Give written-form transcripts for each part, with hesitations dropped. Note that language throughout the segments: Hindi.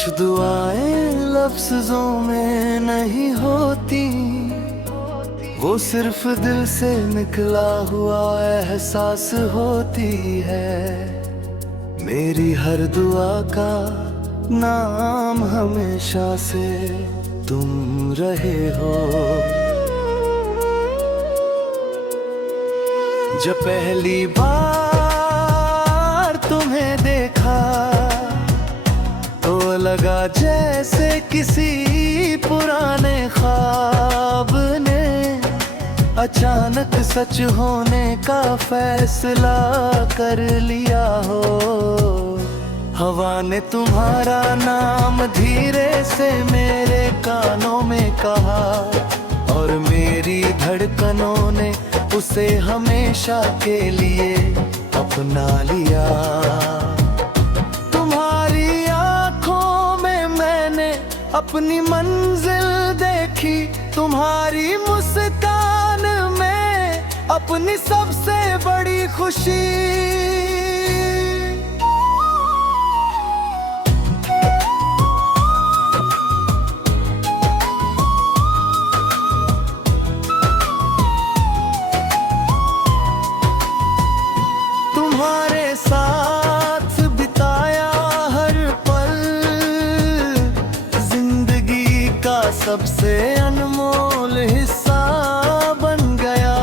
कुछ दुआएं लफ्ज़ों में नहीं होती, वो सिर्फ दिल से निकला हुआ एहसास होती है। मेरी हर दुआ का नाम हमेशा से तुम रहे हो। जब पहली बार तुम्हें देखा तो लगा जैसे किसी पुराने ख्वाब ने अचानक सच होने का फैसला कर लिया हो। हवा ने तुम्हारा नाम धीरे से मेरे कानों में कहा और मेरी धड़कनों ने उसे हमेशा के लिए अपना लिया। तुम्हारी आंखों में मैंने अपनी मंजिल देखी, तुम्हारी मुस्कान में अपनी सबसे बड़ी खुशी। तुम्हारे साथ बिताया हर पल जिंदगी का सबसे अनमोल हिस्सा बन गया।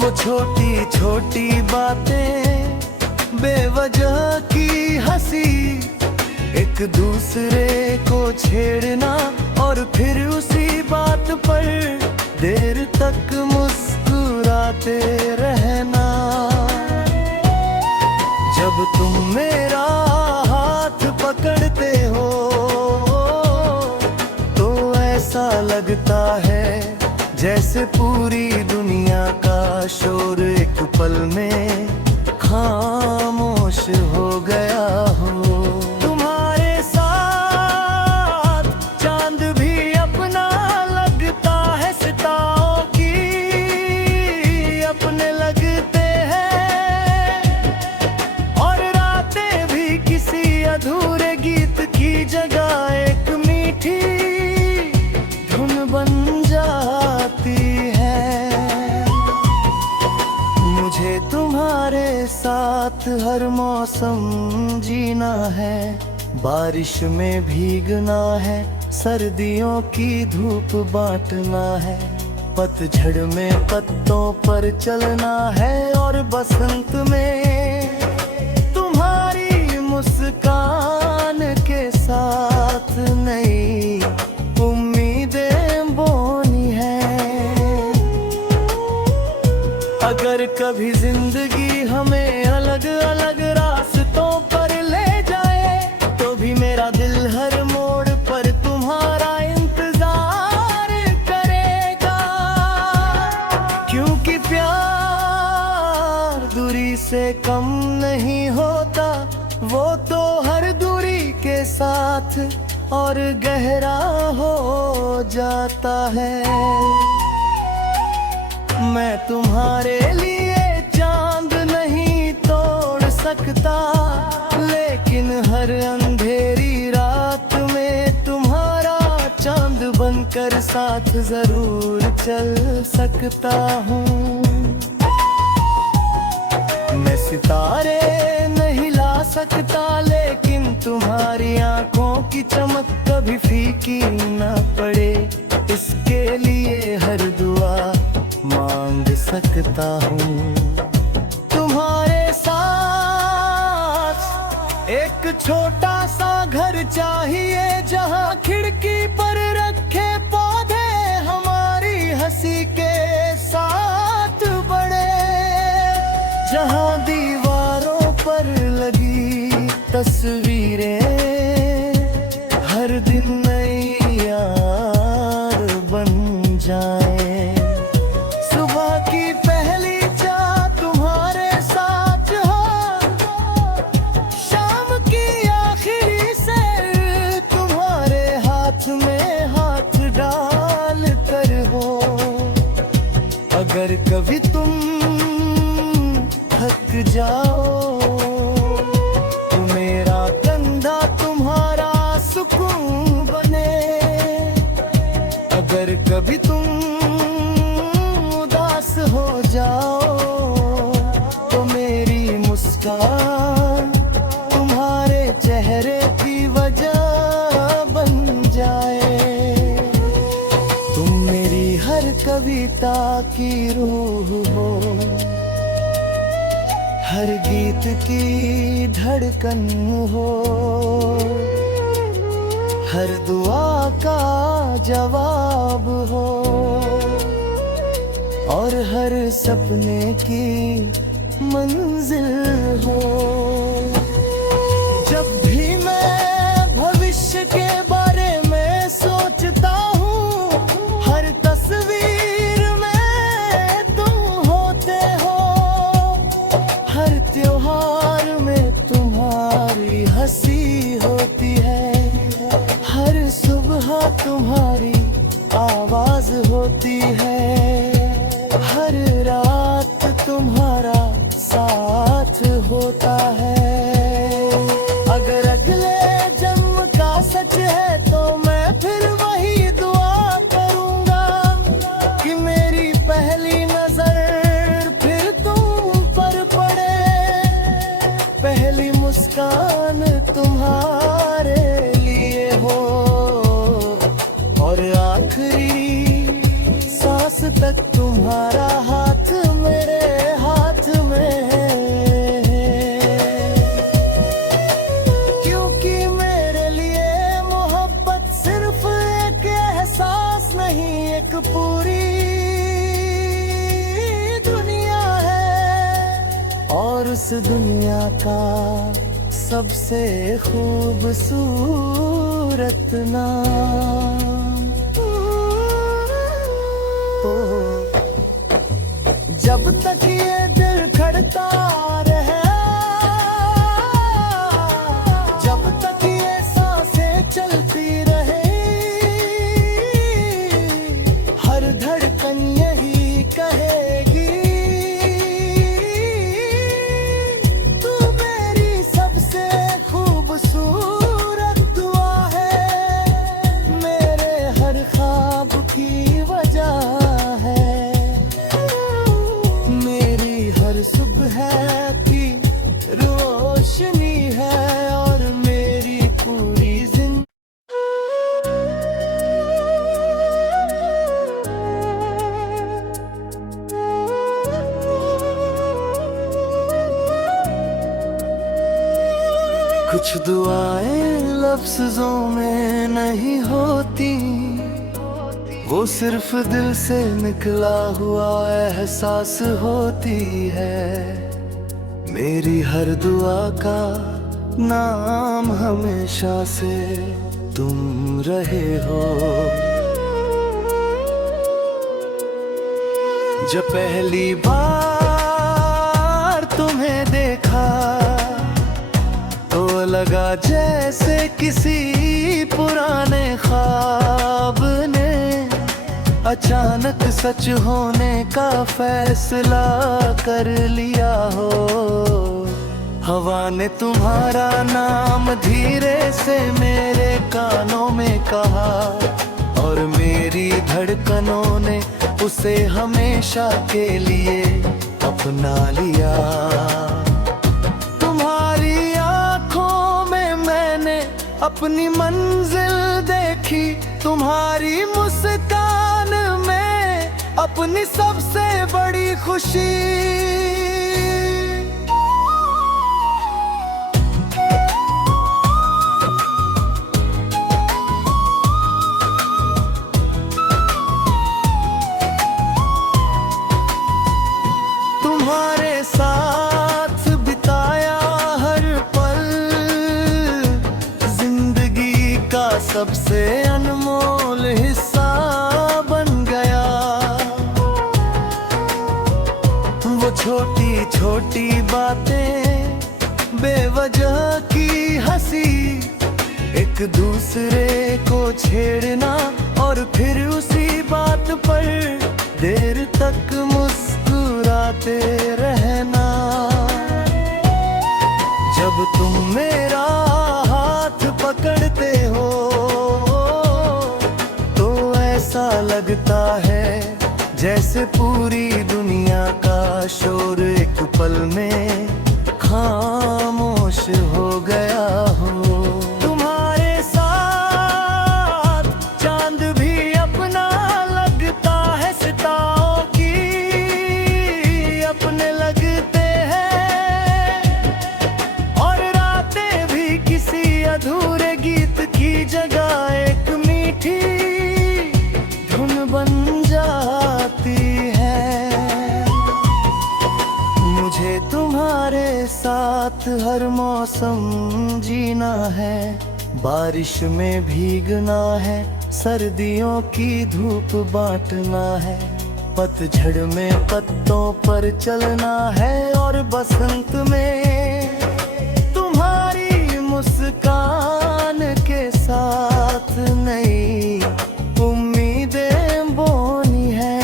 वो छोटी छोटी बातें, बेवजह की हंसी, एक दूसरे को छेड़ना और फिर उसी बात पर देर तक मुस्कुराते रहना। जब तुम मेरा हाथ पकड़ते हो तो ऐसा लगता है जैसे पूरी दुनिया का शोर एक पल में खामोश हो गया हो। तुम्हारे साथ चांद भी अपना लगता है, सितारों की अपने लगते हैं और रातें भी किसी अधूरे गीत की जगह एक मीठी धुन बन जाती है। मुझे तुम्हारे साथ हर मौसम जीना है, बारिश में भीगना है, सर्दियों की धूप बांटना है, पतझड़ में पत्तों पर चलना है और बसंत में तुम्हारी मुस्कान के साथ नई उम्मीदें बोनी है। अगर कभी जिंदगी हमें अलग अलग रास्तों पर ले जाए तो भी मेरा दिल हर मोड़ पर तुम्हारा इंतजार करेगा, क्योंकि प्यार दूरी से कम नहीं होता, वो तो हर दूरी के साथ और गहरा हो जाता है। मैं तुम्हारे लिए चांद नहीं तोड़ सकता, लेकिन हर अंधेरी रात में तुम्हारा चांद बनकर साथ जरूर चल सकता हूँ। मैं सितारे नहीं ला सकता, लेकिन तुम्हारी आंखों की चमक कभी फीकी ना पड़े, इसके लिए हर दुआ मांग सकता हूँ। तुम्हारे साथ एक छोटा सा घर चाहिए, जहाँ खिड़की पर रखे पौधे हमारी हंसी के साथ बढ़े, जहाँ दीवारों पर लगी तस्वीरें हर दिन नई याद बन जाए। सुबह की पहली चाय तुम्हारे साथ हो, शाम की आखिरी सैर तुम्हारे हाथ में हाथ डाल कर हो। अगर कभी तुम थक जाओ तो मेरा कभी तुम उदास हो जाओ तो मेरी मुस्कान तुम्हारे चेहरे की वजह बन जाए। तुम मेरी हर कविता की रूह हो, हर गीत की धड़कन हो, हर दुआ का जवाब हो और हर सपने की मंजिल हो। जब भी मैं भविष्य के बारे में सोचता हूँ, हर तस्वीर में तुम होते हो, हर त्योहार में तुम्हारी हंसी होती है, हर सुबह तुम्हारी आवाज होती है, हर रात तुम्हारा साथ होता है। अगर अगले जन्म का सच है तो मैं फिर वही दुआ करूंगा कि मेरी पहली नजर फिर तुम पर पड़े, पहली मुस्कान तुम्हारे लिए हो और आखिरी सांस तक तुम्हारा हाथ मेरे हाथ में है। क्योंकि मेरे लिए मोहब्बत सिर्फ एक एहसास नहीं, एक पूरी दुनिया है और उस दुनिया का सबसे खूबसूरत नाम। जब तक ये दिल खड़ता रहे, जब तक ये सांसें चलती रहे, हर धड़कन यही कहेगी तू मेरी सबसे खूबसूरत दुआ है, मेरे हर ख्वाब की वजह है, मेरी हर सुबह की रोशनी है और मेरी पूरी जिंदगी। कुछ दुआएं लफ्ज़ों में नहीं होती, वो सिर्फ दिल से निकला हुआ एहसास होती है। मेरी हर दुआ का नाम हमेशा से तुम रहे हो। जब पहली बार तुम्हें देखा तो लगा जैसे किसी पुराने ख्वाब ने अचानक सच होने का फैसला कर लिया हो। हवा ने तुम्हारा नाम धीरे से मेरे कानों में कहा और मेरी धड़कनों ने उसे हमेशा के लिए अपना लिया। तुम्हारी आंखों में मैंने अपनी मंजिल देखी, तुम्हारी मुस्कान में अपनी सबसे बड़ी खुशी। तुम्हारे साथ बिताया हर पल जिंदगी का सबसे अनमोल हिस्सा बन गया। वो छोटी छोटी बातें, बेवजह की हंसी, एक दूसरे को छेड़ना और फिर उसी बात पर देर तक मुस्कुराते रहना। जब तुम मेरा हाथ पकड़ते हो तो ऐसा लगता जैसे पूरी दुनिया का शोर एक पल में खामोश हो गया हो। तुम्हारे साथ चांद भी अपना लगता है, सितारों की अपने लगते हैं, और रातें भी किसी अधूरे गीत की जगह एक मीठी धुन बन जाती है। मुझे तुम्हारे साथ हर मौसम जीना है, बारिश में भीगना है, सर्दियों की धूप बांटना है, पतझड़ में पत्तों पर चलना है, और बसंत में तुम्हारी मुस्कान के साथ नई उम्मीदें बोनी है।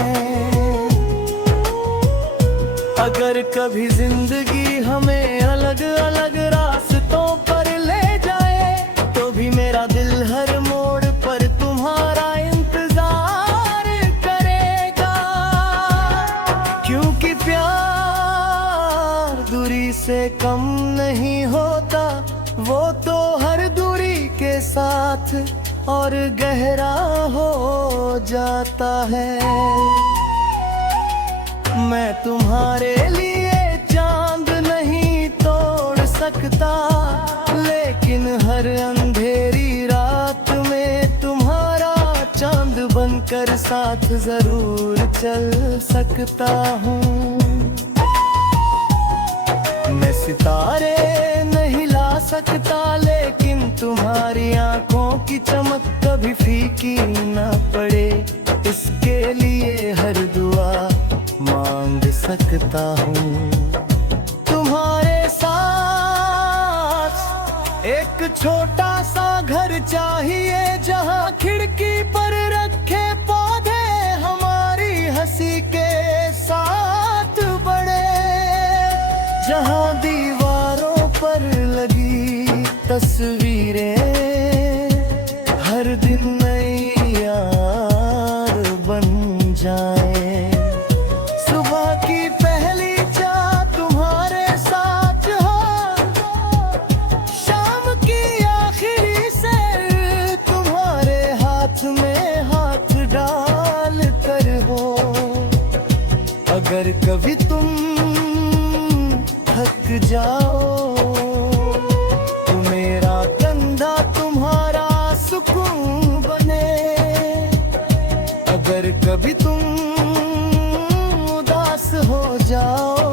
अगर कभी जिंदगी हमें अलग अलग रास्तों पर ले जाए, तो भी मेरा दिल हर मोड़ पर तुम्हारा इंतजार करेगा, क्योंकि प्यार दूरी से कम नहीं होता, वो तो हर दूरी के साथ और गहरा हो जाता है। मैं तुम्हारे लिए चांद नहीं तोड़ सकता, लेकिन हर अंधेरी रात में तुम्हारा चांद बनकर साथ जरूर चल सकता हूँ। मैं सितारे नहीं ला सकता, लेकिन तुम्हारी आंखों की चमक कभी फीकी ना पड़े, इसके लिए हर दुआ मांग सकता हूँ। तुम्हारे साथ एक छोटा सा घर चाहिए, जहाँ खिड़की पर रखे पौधे हमारी हंसी के साथ बढ़े, जहाँ दीवारों पर लगी तस्वीरें हर दिन नई याद बन जाए। सुबह की पहली चाय तुम्हारे साथ हो, शाम की आखिरी सैर तुम्हारे हाथ में हाथ डाल कर हो। अगर कभी तुम थक जाओ, तो मेरा कंधा तुम्हारा सुकून बने। अगर कभी तुम उदास हो जाओ,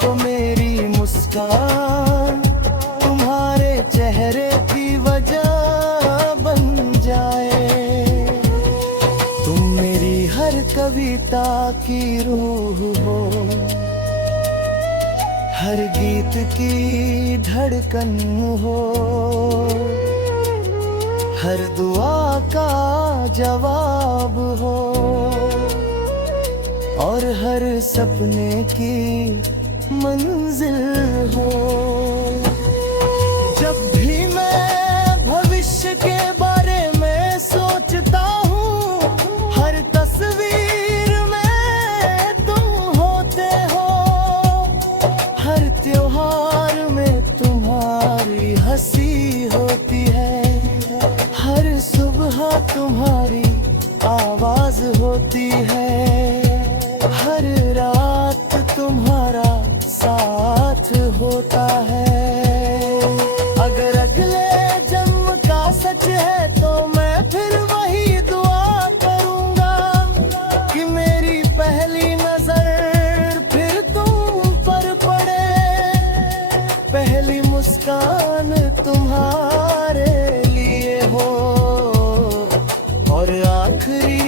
तो मेरी मुस्कान तुम्हारे चेहरे की वजह बन जाए। तुम मेरी हर कविता की रूह हो, हर गीत की धड़कन हो, हर दुआ का जवाब हो, और हर सपने की मंजिल हो। जब भी मैं भविष्य के बारे में सोचता हूँ, हर तस्वीर में तुम होते हो, हर त्योहार में तुम्हारी हंसी होती है, हर सुबह तुम्हारी आवाज होती है, हर रात तुम्हारा साथ होता है। अगर अगले जन्म का सच है, तो मैं फिर वही दुआ करूंगा, कि मेरी पहली नजर फिर तुम पर पड़े, पहली मुस्कान तुम्हारे लिए हो, और आखिरी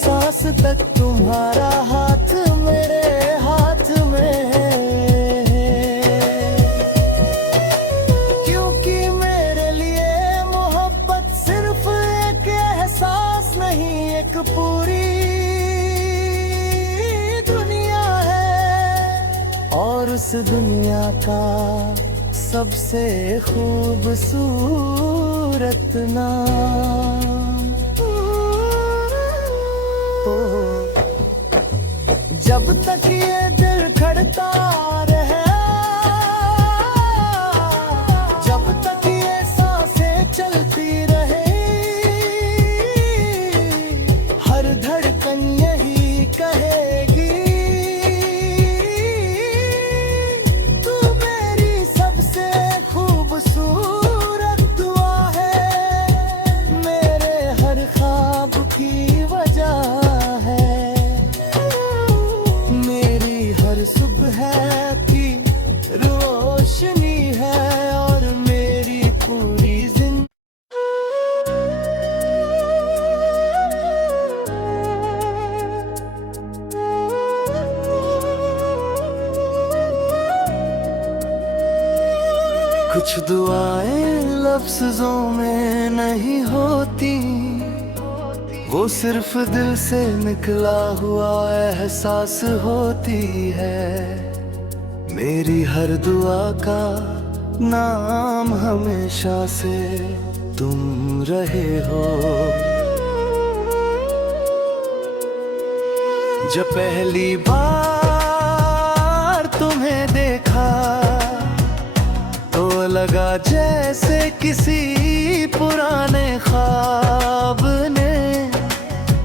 सांस तक तुम्हारा हाथ मेरे हाथ में है। क्योंकि मेरे लिए मोहब्बत सिर्फ एक एहसास नहीं, एक पूरी दुनिया है, और उस दुनिया का सबसे खूबसूरत नाम जब तक ये दिल धड़कता रहे, जब तक ये सांसें चलती रहे, हर धड़कन यही कहेगी, तू मेरी सबसे खूबसूरत दुआ है, मेरे हर ख्वाब की वजह है, मेरी हर सुबह की रोशनी है और मेरी पूरी जिंदगी। कुछ दुआएं लफ्ज़ों में नहीं होती, वो सिर्फ दिल से निकला हुआ एहसास होती है। मेरी हर दुआ का नाम हमेशा से तुम रहे हो। जब पहली बार तुम्हें देखा तो लगा जैसे किसी पुराने ख्वाब ने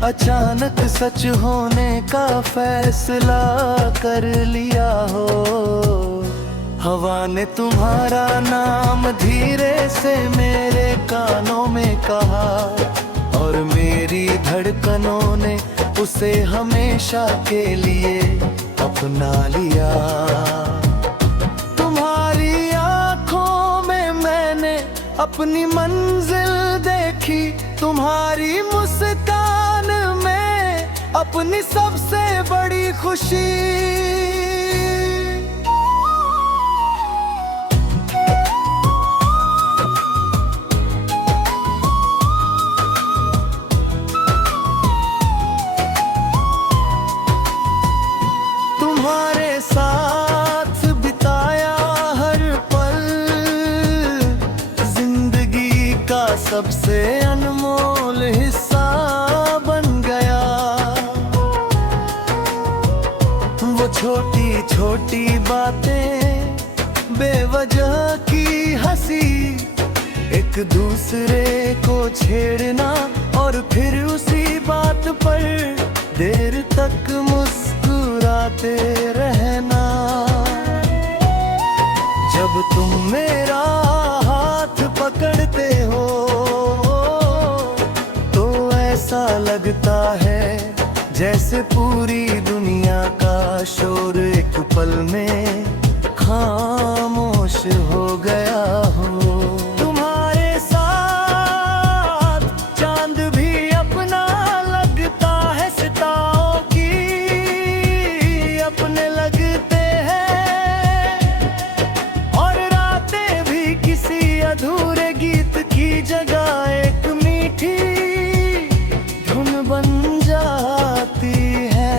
अचानक सच होने का फैसला कर लिया हो। हवा ने तुम्हारा नाम धीरे से मेरे कानों में कहा और मेरी धड़कनों ने उसे हमेशा के लिए अपना लिया। तुम्हारी आंखों में मैंने अपनी मंजिल देखी, तुम्हारी मुस्कान में अपनी सबसे बड़ी खुशी। तुम्हारे साथ बिताया हर पल जिंदगी का सबसे अनमोल हिस्सा बन गया। वो छोटी छोटी बातें, बेवजह की हंसी, एक दूसरे को छेड़ना और फिर उसी बात पर देर तक मुस्कुराते रहना। जब तुम मेरा हाथ पकड़ते हो तो ऐसा लगता है जैसे पूरी दुनिया का शोर एक पल में खामोश हो गया हो। तुम्हारे साथ चांद भी अपना लगता है, सितारों की अपने लगते हैं और रातें भी किसी अधूरे गीत की जगह एक मीठी धुन बन जाती है।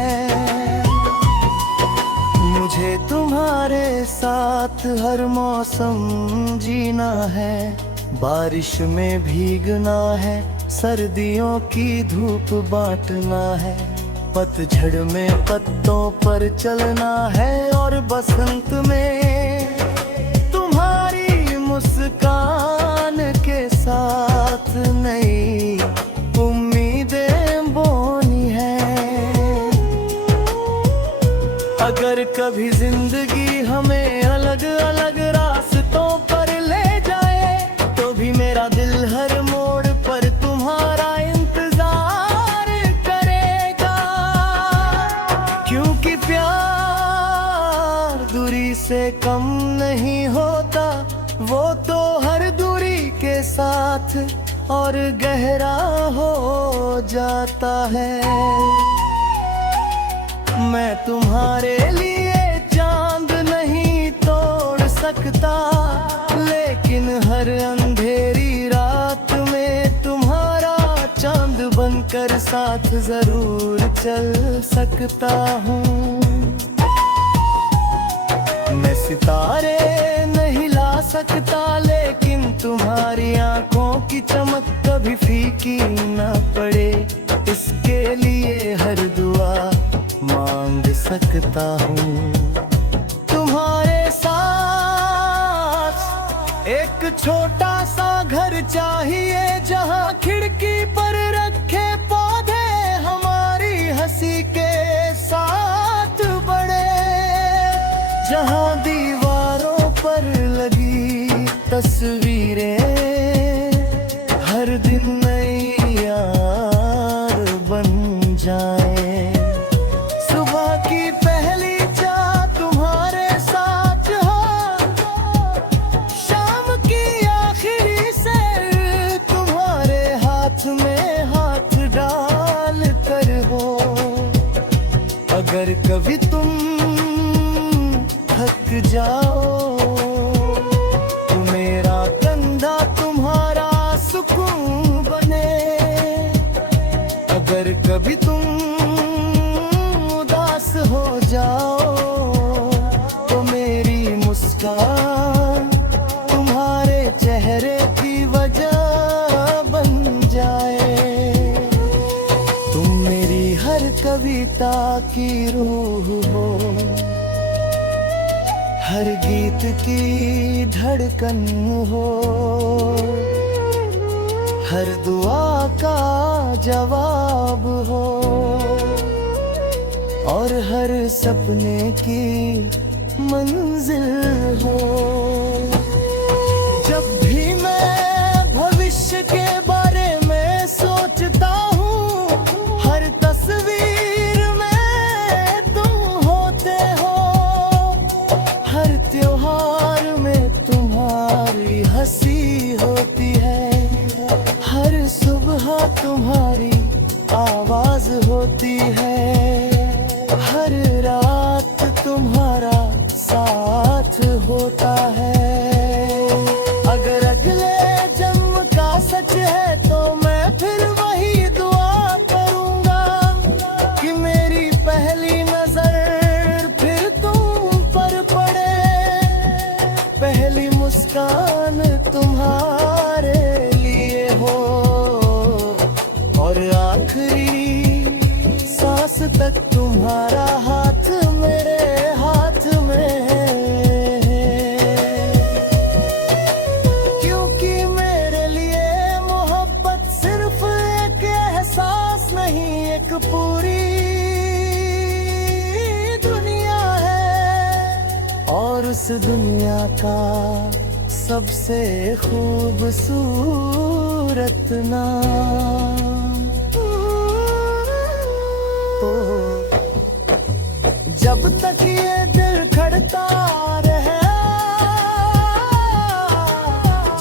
मुझे तुम्हारे साथ हर मौसम जीना है, बारिश में भीगना है, सर्दियों की धूप बांटना है, पतझड़ में पत्तों पर चलना है और बसंत में तुम्हारी मुस्कान के साथ नई उम्मीदें बोनी है। अगर कभी जिंदगी हमें अलग अलग रास्तों पर ले जाए तो भी मेरा दिल हर मोड़ पर तुम्हारा इंतजार करेगा, क्योंकि प्यार दूरी से कम नहीं होता, वो तो हर दूरी के साथ और गहरा हो जाता है। मैं तुम्हारे लिए चांद नहीं तोड़ सकता, लेकिन हर अंधेरी रात में तुम्हारा चांद बनकर साथ जरूर चल सकता हूँ। मैं सितारे नहीं ला सकता, लेकिन तुम्हारी आंखों की चमक कभी फीकी ना पड़े, इसके लिए हर दुआ मांग सकता सकता हूँ तुम्हारे साथ। एक छोटा सा घर चाहिए जहाँ खिड़की पर रखे पौधे हमारी हंसी के साथ बड़े, जहाँ दीवारों पर लगी तस्वीरें हर दिन नई याद बन जाए। सुबह की पहली चाय तुम्हारे साथ हो, शाम की आखिरी सैर तुम्हारे हाथ में हाथ डाल कर हो। अगर कभी तुम थक जाओ तो मेरा कंधा तुम्हारा सुकून बने। अगर कभी तुम उदास हो जाओ तो मेरी मुस्कान तुम्हारे चेहरे की वजह बन जाए। तुम मेरी हर कविता की रूह हो, हर गीत की धड़कन हो, हर दुआ का जवाब हो और हर सपने की मंजिल हो। जब भी मैं भविष्य के बारे में सोचता हूँ, हर तस्वीर में तुम होते हो। हर त्योहार में तुम्हारी हंसी होती है, हर सुबह तुम्हारी आवाज होती है, हर रात तुम्हारा साथ होता है। अगर अगले जन्म का सच है तो मैं फिर वही दुआ करूंगा कि मेरी पहली नजर फिर तुम पर पड़े, पहली मुस्कान तुम्हारे लिए हो और आखिरी सांस तक तुम्हारा हाथ मेरे हाथ में है। क्योंकि मेरे लिए मोहब्बत सिर्फ एक एहसास नहीं, एक पूरी दुनिया है और उस दुनिया का सबसे खूबसूरत नाम। जब तक ये दिल खड़ता रहे,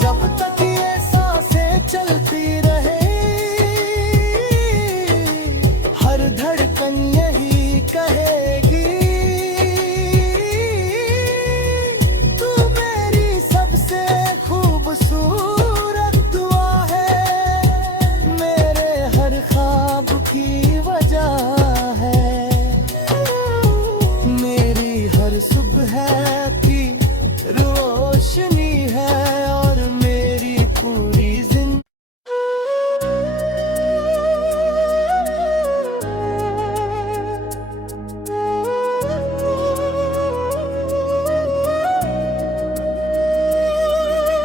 जब तक ये सांसें चलती रहे, हर धड़कन यही कहेगी तू मेरी सबसे खूबसूरत दुआ है, मेरे हर ख्वाब की वजह है, हर सुबह की रोशनी है और मेरी पूरी जिंदगी।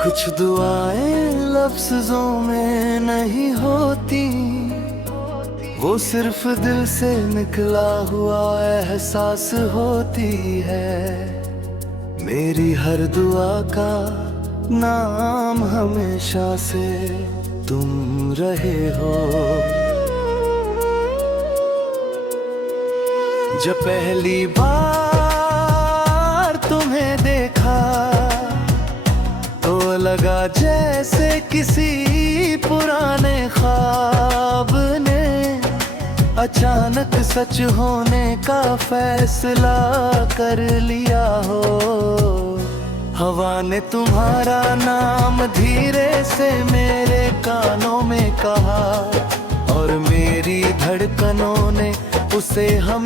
कुछ दुआएं लफ्ज़ों में नहीं होती, वो सिर्फ दिल से निकला हुआ एहसास होती है। मेरी हर दुआ का नाम हमेशा से तुम रहे हो। जब पहली बार तुम्हें देखा तो लगा जैसे किसी पुराने ख्वाब ने अचानक सच होने का फैसला कर लिया हो। हवा ने तुम्हारा नाम धीरे से मेरे कानों में कहा और मेरी धड़कनों ने उसे हम